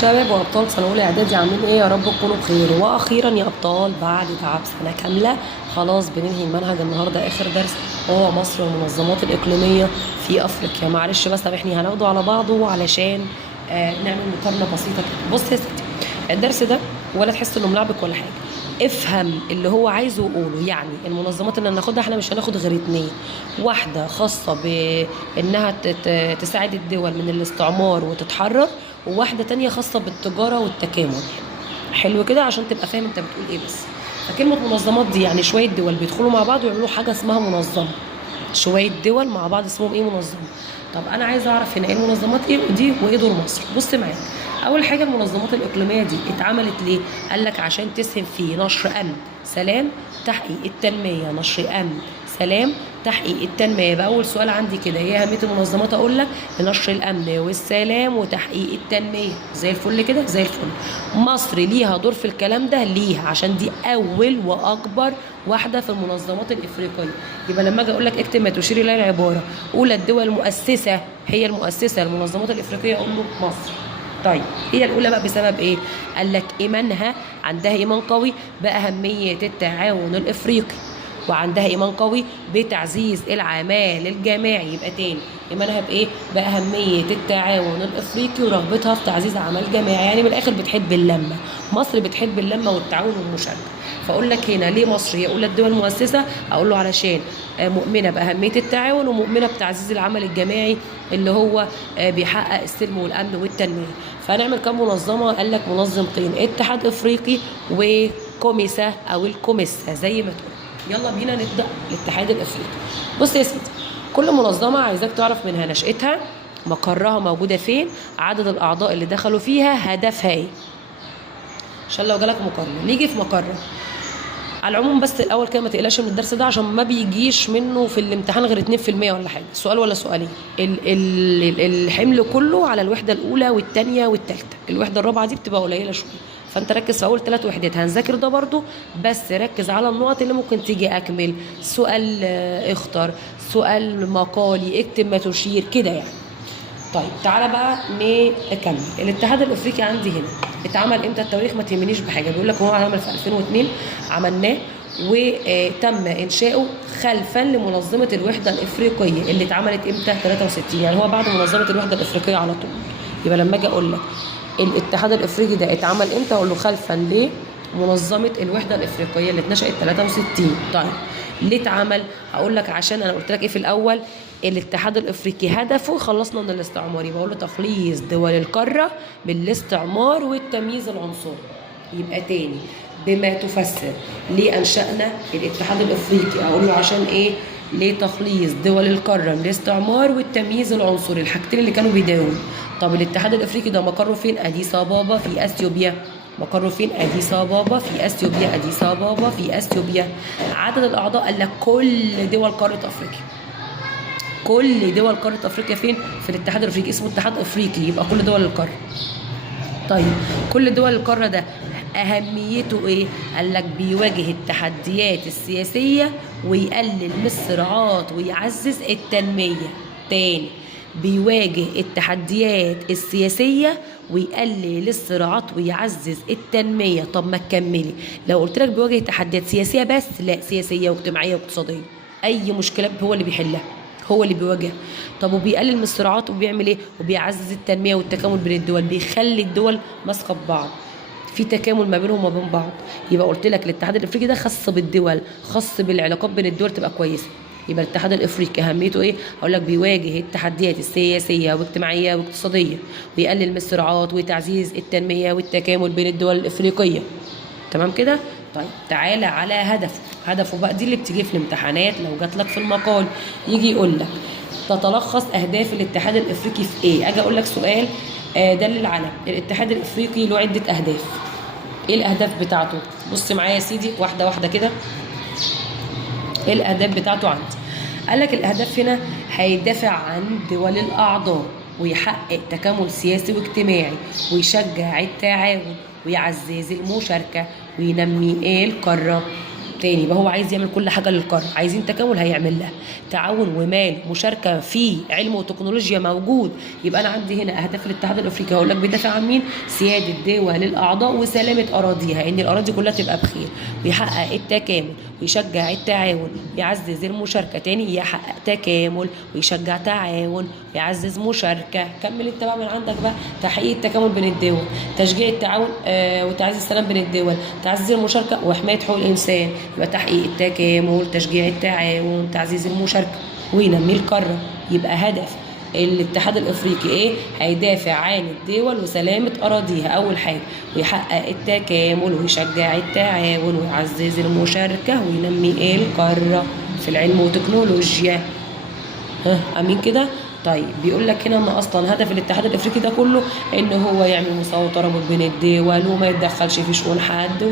شباب وابطال سنه اولى اعدادي عاملين ايه؟ يا رب تكونوا بخير. واخيرا يا ابطال بعد تعب سنه كامله خلاص بننهي المنهج النهارده اخر درس، وهو مصر والمنظمات الاقليميه في افريقيا. معلش بس سامحني هناخده على بعضه علشان نعمل مقارنه بسيطه كده. بص يا ستي، الدرس ده ولا تحس انه ملعبك ولا حاجه، افهم اللي هو عايزه وقوله. يعني المنظمات اللي هناخدها احنا مش هناخد غير اتنين، واحده خاصه بانها تساعد الدول من الاستعمار وتتحرر، وواحده تانية خاصه بالتجاره والتكامل. حلو كده عشان تبقى فاهم انت بتقول ايه. بس فكلمه منظمات دي يعني شويه دول بيدخلوا مع بعض ويعملوا حاجه اسمها منظمه. شويه دول مع بعض اسمهم ايه؟ منظمه. طب انا عايزه اعرف هنا ايه المنظمات ايه ودي وايه دور مصر. بص معايا، اول حاجه المنظمات الاقليميه دي اتعملت ليه؟ قال لك عشان تسهم في نشر امن سلام تحقيق التنميه. نشر امن سلام تحقيق التنميه. يبقى اول سؤال عندي كده، ايه اهميه المنظمات؟ اقول لك لنشر الامن والسلام وتحقيق التنميه. زي الفل كده، زي الفل. مصر ليها دور في الكلام ده، ليها، عشان دي اول واكبر واحده في المنظمات الافريقيه. يبقى لما اجي اقول لك اكتب ما تشير اليه العباره اولى الدول المؤسسه، هي المؤسسه المنظمات الافريقيه، اقول له مصر. طيب هي الاولى بقى بسبب ايه؟ قال لك ايمانها، عندها ايمان قوي باهميه التعاون الافريقي، وعندها ايمان قوي بتعزيز العمل الجماعي. يبقى تاني ايمانها بايه؟ باهميه التعاون الافريقي ورغبتها في تعزيز عمل جماعي. يعني من الاخر بتحب اللمه. مصر بتحب اللمه والتعاون والمشاركه. فاقول لك هنا ليه مصر هي اولى الدول المؤسسه؟ اقول له علشان مؤمنه باهميه التعاون ومؤمنه بتعزيز العمل الجماعي اللي هو بيحقق السلم والامن والتنميه. فهنعمل كام منظمه؟ قال لك منظمتين، اتحاد افريقي وكوميسا او الكوميسا زي ما تقول. يلا بينا نبدا الاتحاد الافريقي. بص يا سيدي، كل منظمه عايزاك تعرف منها نشاتها، مقرها موجوده فين، عدد الاعضاء اللي دخلوا فيها، هدفها ايه، عشان لو جالك مقارنه. نيجي في مقرر على العموم. بس الاول كده ما تقلقش من الدرس ده عشان ما بيجيش منه في الامتحان غير 2% ولا حاجه، سؤال ولا سؤالين. الحمل كله على الوحده الاولى والثانيه والثالثه. الوحده الرابعه دي بتبقى قليله شويه، فانت ركز في اول 3 وحدات. هنذاكر ده برضو، بس ركز على النقط اللي ممكن تيجي اكمل سؤال، اختر سؤال مقالي، اكتب ما تشير كده يعني. طيب تعالى بقى نكمل. الاتحاد الافريقي عندي هنا اتعمل امتى؟ التواريخ ما تهمنيش بحاجه، بيقول لك هو عمل في 2002 عملناه، وتم انشاؤه خلفا لمنظمه الوحده الافريقيه اللي اتعملت امتى؟ 63. يعني هو بعد منظمه الوحده الافريقيه على طول. يبقى لما اجي اقول لك الاتحاد الافريقي ده اتعمل امتى، اقول له خلفا لمنظمه الوحده الافريقيه اللي اتنشأت 63. طيب ليه اتعمل؟ هقول لك عشان انا قلت لك ايه في الاول، الاتحاد الافريقي هدفه خلصنا من الاستعمار. يبقى اقول له تخليص دول القاره بالاستعمار والتمييز العنصري. يبقى تاني بما تفسر ليه انشأنا الاتحاد الافريقي، اقول له عشان ايه؟ ليه تخليص دول القاره من الاستعمار والتمييز العنصري، الحاجتين اللي كانوا بيداوموا. طب الاتحاد الافريقي ده مقره فين؟ اديس ابابا في اثيوبيا. مقره فين؟ اديس ابابا في اثيوبيا. اديس ابابا في اثيوبيا. عدد الاعضاء قال لك كل دول قاره افريقيا. كل دول قاره افريقيا فين؟ في الاتحاد الافريقي، اسمه اتحاد افريقي، يبقى كل دول القاره. طيب كل دول القاره ده اهميته ايه؟ قال لك بيواجه التحديات السياسيه ويقلل من الصراعات ويعزز التنميه. تاني بيواجه التحديات السياسيه ويقلل الصراعات ويعزز التنميه. طب ما تكملي، لو قلت لك بيواجه تحديات سياسيه بس، لا، سياسيه واجتماعيه واقتصاديه، اي مشكله هو اللي بيحلها، هو اللي بيواجهها. طب وبيقلل من الصراعات وبيعمل ايه؟ وبيعزز التنميه والتكامل بين الدول، بيخلي الدول ماسكه ببعض، في تكامل ما بينهم وبين بعض. يبقى قلت لك الاتحاد الافريقي ده خاص بالدول، خاص بالعلاقات بين الدول تبقى كويسه. يبقى الاتحاد الافريقي اهميته ايه؟ اقول لك بيواجه التحديات السياسيه واجتماعيه واقتصاديه، ويقلل من الصراعات وتعزيز التنميه والتكامل بين الدول الافريقيه. تمام كده؟ طيب تعالى على هدفه. هدفه بقى دي اللي بتيجي في الامتحانات لو جات لك في المقال، يجي يقول لك تتلخص اهداف الاتحاد الافريقي في ايه؟ اجي اقول لك سؤال دلل على الاتحاد الافريقي له عده اهداف. ايه الاهداف بتاعته؟ بص معايا يا سيدي واحده واحده كده. ايه الاهداف بتاعته عندي؟ قال لك الاهداف هنا هيدافع عن دول الاعضاء، ويحقق تكامل سياسي واجتماعي، ويشجع التعاون، ويعزز المشاركه، وينمي القاره. تاني يبقى هو عايز يعمل كل حاجه للقاره، عايزين تكامل هيعمل لها، تعاون ومال مشاركه في علم وتكنولوجيا موجود. يبقى انا عندي هنا اهداف الاتحاد الافريقي، هقول لك بيدافع عن مين؟ سياده دول الاعضاء وسلامه اراضيها، ان الاراضي كلها تبقى بخير، ويحقق التكامل ويشجع التعاون ويعزز المشاركه. تاني يحقق تكامل ويشجع تعاون ويعزز مشاركه. كمل انت بقى من عندك بقى. تحقيق التكامل بين الدول، تشجيع التعاون وتعزيز السلام بين الدول، تعزيز المشاركه وحمايه حقوق الانسان. يبقى تحقيق التكامل، تشجيع التعاون، تعزيز المشاركه، وينمي القاره. يبقى هدف الاتحاد الافريقي ايه؟ هيدافع عن الدول وسلامه اراضيها اول حاجه، ويحقق التكامل ويشجع التعاون ويعزز المشاركه وينمي ايه؟ القاره في العلم والتكنولوجيا. ها امين كده؟ طيب بيقول لك هنا ان اصلا هدف الاتحاد الافريقي ده كله ان هو يعمل مساواه وترابط بين الدول وما يتدخلش في شؤون حد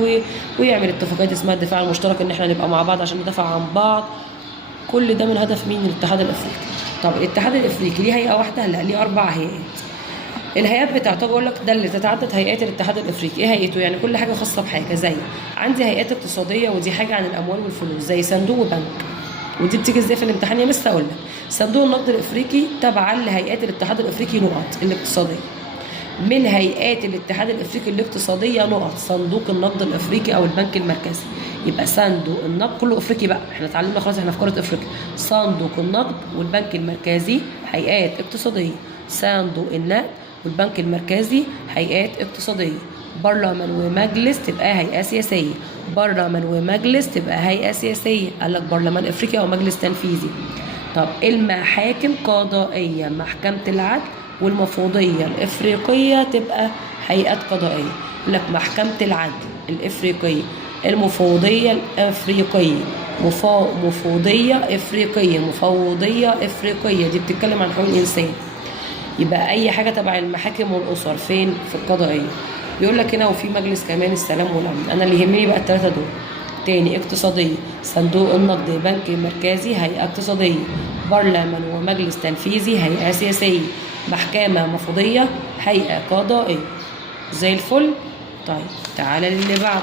ويعمل اتفاقيات اسمها الدفاع المشترك، ان احنا نبقى مع بعض عشان ندافع عن بعض. كل ده من هدف مين؟ الاتحاد الافريقي. طب الاتحاد الافريقي ليه هيئه واحده؟ لا، ليه 4 هيئات. الهيئات بتاعته بقول لك ده اللي تتعدد هيئات الاتحاد الافريقي. ايه هيئته؟ يعني كل حاجه خاصه بحاجه. زي عندي هيئات اقتصاديه، ودي حاجه عن الاموال والفلوس زي صندوق وبنك. ودي بتيجي ازاي في الامتحان؟ يا مس اقول لك. صندوق النقد الافريقي تبعا لهيئات الاتحاد الافريقي نقط الاقتصاديه. من هيئات الاتحاد الافريقي الاقتصاديه نقط صندوق النقد الافريقي او البنك المركزي. يبقى صندوق النقد كله افريقي بقى، احنا اتعلمنا خلاص، احنا في قاره افريقيا. صندوق النقد والبنك المركزي هيئات اقتصاديه. صندوق النقد والبنك المركزي هيئات اقتصاديه. برلمان ومجلس تبقى هيئه سياسيه. برلمان ومجلس تبقى هيئه سياسيه. قال لك برلمان افريقيا او مجلس تنفيذي. طب المحاكم قضائيه، محكمه العدل والمفوضيه الافريقيه تبقى هيئات قضائيه. يقول لك محكمه العدل الافريقيه، المفوضيه الافريقيه، مفوضيه افريقيه، مفوضيه افريقيه، دي بتتكلم عن حقوق الانسان. يبقى اي حاجه تبع المحاكم والاسر فين؟ في القضائيه. بيقول لك هنا وفي مجلس كمان السلام والامن. انا اللي يهمني بقى الثلاثه دول. تاني اقتصاديه، صندوق النقد بنك مركزي هيئه اقتصاديه. برلمان ومجلس تنفيذي هيئه سياسيه. محكمه مفوضيه هيئه قضائيه. زي الفل. طيب تعالى للي بعد.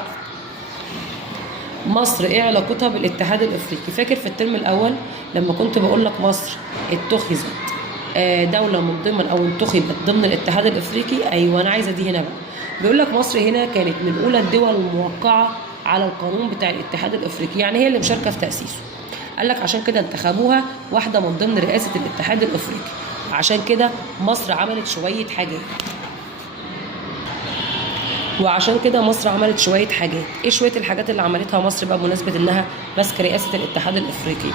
مصر ايه علاقتها بالاتحاد الافريقي؟ فاكر في الترم الاول لما كنت بقول لك مصر اتخذت دولة من ضمن او انتخبت ضمن الاتحاد الافريقي؟ ايوه انا عايزه دي هنا بقى. بيقول لك مصر هنا كانت من اولى الدول الموقعة على القانون بتاع الاتحاد الافريقي، يعني هي اللي مشاركة في تأسيسه. قال لك عشان كده انتخبوها واحدة من ضمن رئاسة الاتحاد الافريقي. عشان كده مصر عملت شوية حاجات. ايه شويه الحاجات اللي عملتها مصر بقى بمناسبه انها ماسكه رئاسه الاتحاد الافريقي؟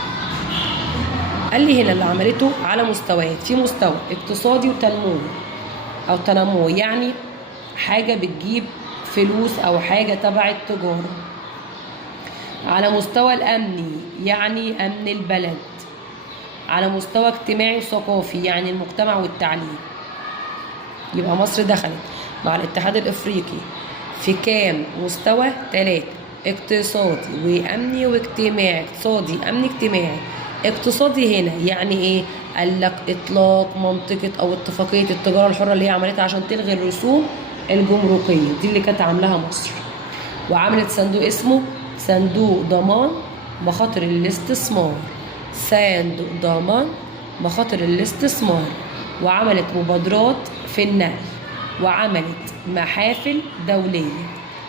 قال لي هنا اللي عملته على مستويات. في مستوى اقتصادي وتنمو، يعني حاجه بتجيب فلوس او حاجه تبع التجاره. على مستوى الامني يعني امن البلد. على مستوى اجتماعي وثقافي يعني المجتمع والتعليم. يبقى مصر دخلت مع الاتحاد الافريقي في كام مستوى؟ 3: اقتصادي وامني واجتماعي. اقتصادي امني اجتماعي. اقتصادي هنا يعني ايه؟ قال لك اطلاق منطقه او اتفاقيه التجاره الحره اللي هي عملتها عشان تلغي الرسوم الجمركيه، دي اللي كانت عاملاها مصر. وعملت صندوق اسمه صندوق ضمان مخاطر الاستثمار. صندوق ضمان مخاطر الاستثمار. وعملت مبادرات في النقل. وعملت محافل دولية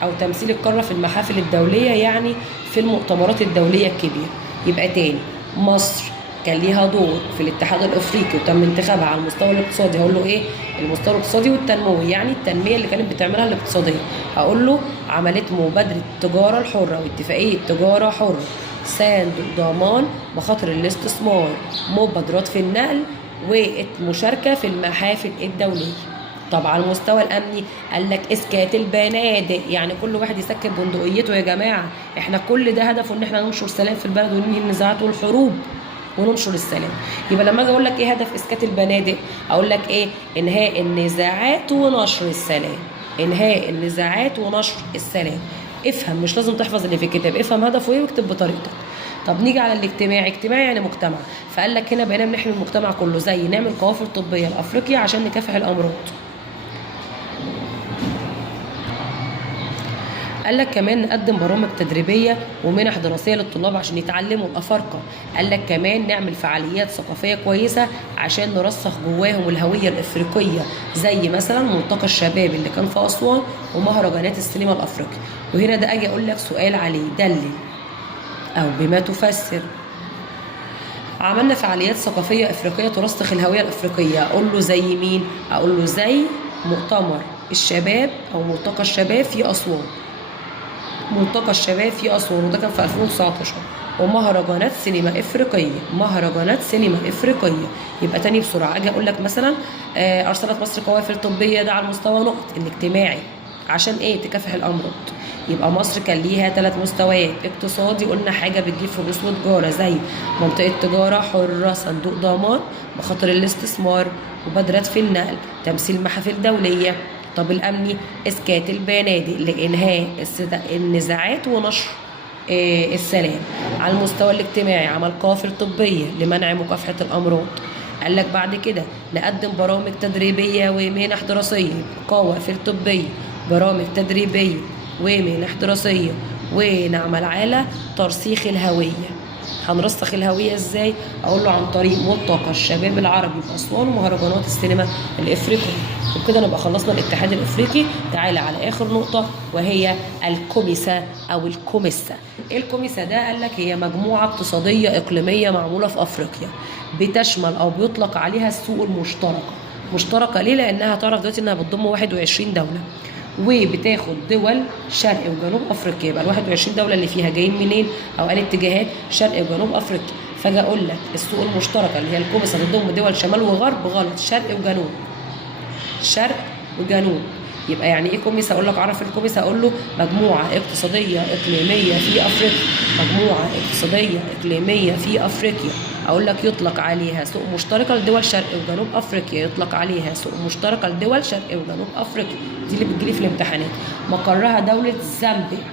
أو تمثيل القارة في المحافل الدولية، يعني في المؤتمرات الدولية الكبيرة. يبقى تاني مصر كان ليها دور في الاتحاد الافريقي وتم انتخابها على المستوى الاقتصادي. هقول له ايه؟ المستوى الاقتصادي والتنموي، يعني التنميه اللي كانت بتعملها الاقتصاديه. هقول له عملت مبادره التجاره الحره واتفاقيه تجاره حره. صندوق ضمان مخاطر الاستثمار. مبادرات في النقل والمشاركه في المحافل الدوليه. طبعا على المستوى الامني قال لك اسكات البنادق، يعني كل واحد يسكت بندقيته. يا جماعه احنا كل ده هدفه ان احنا ننشر سلام في البلد وننهي النزاعات والحروب وننشر السلام. يبقى لما اجي اقول لك ايه هدف اسكات البنادق؟ اقول لك ايه؟ انهاء النزاعات ونشر السلام. انهاء النزاعات ونشر السلام. افهم، مش لازم تحفظ اللي في الكتاب، افهم هدفه ايه واكتب بطريقتك. طب نيجي على الاجتماعي. اجتماعي يعني مجتمع، فقال لك هنا بقينا بنحمي المجتمع كله، زي نعمل قوافل طبيه لافريقيا عشان نكافح الامراض. قال لك كمان نقدم برامج تدريبيه ومنح دراسيه للطلاب عشان يتعلموا الافارقه. قال لك كمان نعمل فعاليات ثقافيه كويسه عشان نرسخ جواهم الهويه الافريقيه، زي مثلا ملتقى الشباب اللي كان في اسوان ومهرجانات السينما الافريقي. وهنا ده اجي اقول لك سؤال عليه، دلل او بما تفسر. عملنا فعاليات ثقافيه افريقيه ترسخ الهويه الافريقيه، اقول له زي مين؟ اقول له زي مؤتمر الشباب او ملتقى الشباب في اسوان، ملتقى الشباب في اسوان وده كان في 2019. ومهرجانات سينما افريقيه، مهرجانات سينما افريقيه. يبقى تاني بسرعه اجي اقول لك مثلا ارسلت مصر قوافل طبيه ده على المستوى نقط الاجتماعي عشان ايه؟ تكافح الامراض. يبقى مصر كان ليها 3 مستويات. اقتصادي قلنا حاجه بتجيب فلوس وتجاره، زي منطقه تجاره حره، صندوق ضمان، مخاطر الاستثمار، مبادرات في النقل، تمثيل محافل دوليه. طب الامني اسكات البنادق لانهاء النزاعات ونشر السلام. على المستوى الاجتماعي عمل قوافل طبيه لمنع مكافحه الامراض. قال لك بعد كده نقدم برامج تدريبيه ومنح دراسيه، قوافل طبيه، برامج تدريبيه ومنح دراسيه، ونعمل على ترسيخ الهويه. هنرسخ الهويه ازاي؟ اقول له عن طريق ملتقى الشباب العربي في اسوان ومهرجانات السينما الافريقيه. وبكده نبقى خلصنا الاتحاد الافريقي. تعالى على اخر نقطه وهي الكوميسا او الكوميسا. ايه الكوميسا ده؟ قال لك هي مجموعه اقتصاديه اقليميه معموله في افريقيا، بتشمل او بيطلق عليها السوق المشتركه. مشتركه ليه؟ لانها تعرف دلوقتي انها بتضم 21 دوله وبتاخد دول شرق وجنوب افريقيا. يبقى ال 21 دوله اللي فيها جايين منين؟ او اي اتجاهات؟ شرق وجنوب افريقيا. فاجي اقول لك السوق المشتركه اللي هي الكوميسا بتضم دول شمال وغرب، غلط، شرق وجنوب، شرق وجنوب. يبقى يعني ايه كوميسا؟ اقول لك عرف الكوميسا، اقول له مجموعه اقتصاديه اقليميه في افريقيا، مجموعه اقتصاديه اقليميه في افريقيا. اقول لك يطلق عليها سوق مشتركه لدول شرق وجنوب افريقيا، يطلق عليها سوق مشتركه لدول شرق وجنوب افريقيا. دي اللي بتجيلي في الامتحانات. مقرها دوله زامبيا،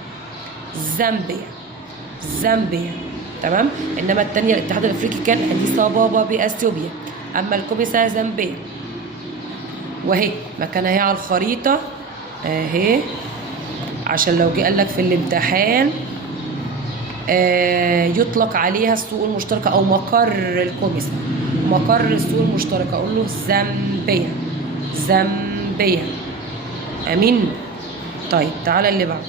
زامبيا، زامبيا، تمام. انما الثانيه الاتحاد الافريقي كان اديس ابابا باثيوبيا، اما الكوميسا زامبيا. وهي مكانها هي على الخريطه اهي، عشان لو جه قال لك في الامتحان يطلق عليها السوق المشتركه او مقر الكوميسا، مقر السوق المشتركه، اقول له زامبيا، زامبيا. امين. طيب تعالى اللي بعده.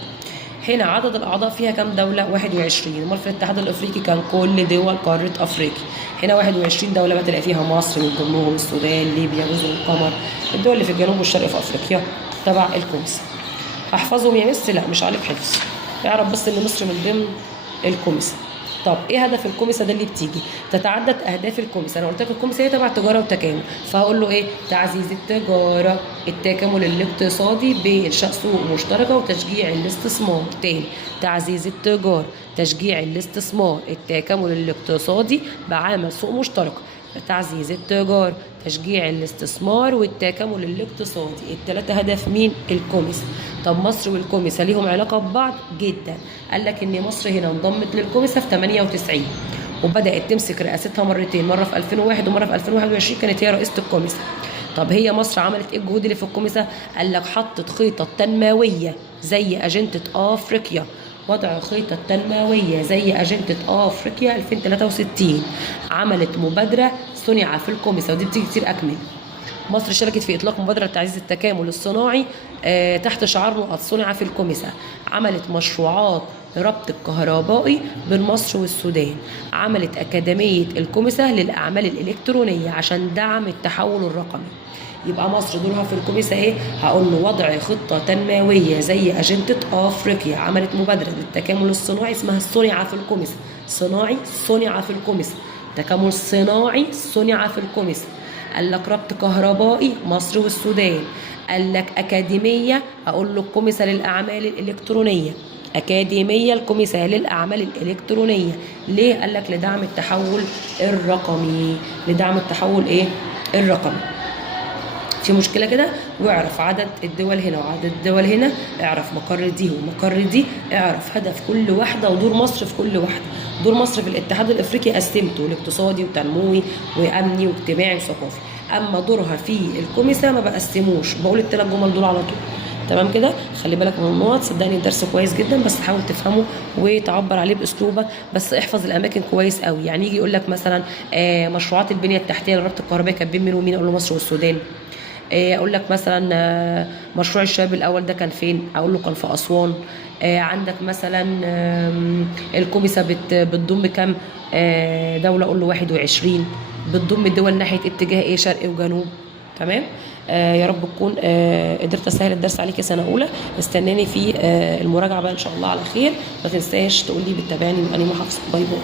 هنا عدد الاعضاء فيها كام دوله؟ 21. امال في الاتحاد الافريقي كان كل دول قاره افريقيا. هنا 21 دوله بقى تلاقي فيها مصر من ضمنهم، والسودان، ليبيا، جزر القمر، الدول اللي في الجنوب والشرق في افريقيا تبع الكوميسا. احفظهم يا مس؟ لا مش عليك حفظ، اعرف بس ان مصر من ضمن الكوميسا. طب ايه هدف الكوميسا ده اللي بتيجي؟ تتعدد اهداف الكوميسا. انا قلت لك الكوميسا هي تبع التجاره والتكامل، فهقول له ايه؟ تعزيز التجاره، التكامل الاقتصادي بانشاء سوق مشتركه وتشجيع الاستثمار. تاني، تعزيز التجاره، تشجيع الاستثمار، التكامل الاقتصادي بعمل سوق مشترك. تعزيز التجاره، تشجيع الاستثمار، والتكامل الاقتصادي. الثلاثه هدف مين؟ الكوميسا. طب مصر والكوميسا ليهم علاقه ببعض جدا. قال لك ان مصر هنا انضمت للكوميسا في 98 وبدات تمسك رئاستها مرتين، مره في 2001 ومره في 2021 كانت هي رئيسه الكوميسا. طب هي مصر عملت ايه الجهود اللي في الكوميسا؟ قال لك حطت خطط تنمويه زي اجنده افريقيا، وضع خطط تنمويه زي اجنده افريقيا 2063. عملت مبادره صنع في الكوميسا، ودي بتيجي كتير اكمل. مصر شاركت في اطلاق مبادره تعزيز التكامل الصناعي تحت شعار نقط صنع في الكوميسا. عملت مشروعات ربط الكهربائي بين مصر والسودان. عملت اكاديميه الكوميسا للاعمال الالكترونيه عشان دعم التحول الرقمي. يبقى مصر دورها في الكوميسا ايه؟ هقول له وضع خطه تنمويه زي اجنده افريقيا. عملت مبادره للتكامل الصناعي اسمها صنع في الكوميسا، صناعي صنع في الكوميسا، تكامل صناعي صنع في الكوميسا. قال لك ربط كهربائي مصر والسودان. قال لك أكاديمية، أقول له الكوميسا للأعمال الإلكترونية، أكاديمية الكوميسا للأعمال الإلكترونية. ليه؟ قال لك لدعم التحول الرقمي، لدعم التحول إيه؟ الرقمي. في مشكلة كده؟ واعرف عدد الدول هنا وعدد الدول هنا، اعرف مقر دي ومقر دي، اعرف هدف كل واحدة ودور مصر في كل واحدة. دور مصر في الاتحاد الافريقي قسمته لاقتصادي وتنموي وامني واجتماعي وثقافي، اما دورها في الكوميسا ما بقسموش، بقول ال3 جمل دول على طول. تمام كده. خلي بالك من النقط، صدقني الدرس كويس جدا، بس حاول تفهمه وتعبر عليه باسلوبك، بس احفظ الاماكن كويس قوي. يعني يجي يقول لك مثلا مشروعات البنيه التحتيه للربط الكهربائي كانت بين مين ومين، اقول له مصر والسودان. اقول لك مثلا مشروع الشباب الاول ده كان فين، اقول له كان في اسوان. عندك مثلا الكوميسا بتضم كام دوله، اقول له 21. بتضم الدول ناحيه اتجاه ايه، شرق وجنوب. تمام. يا رب تكون قدرت اسهل الدرس عليك يا سنه اولى. استناني في المراجعه بقى ان شاء الله على خير. ما تنساش تقول لي بتتابعني من انهي محافظه. باي باي.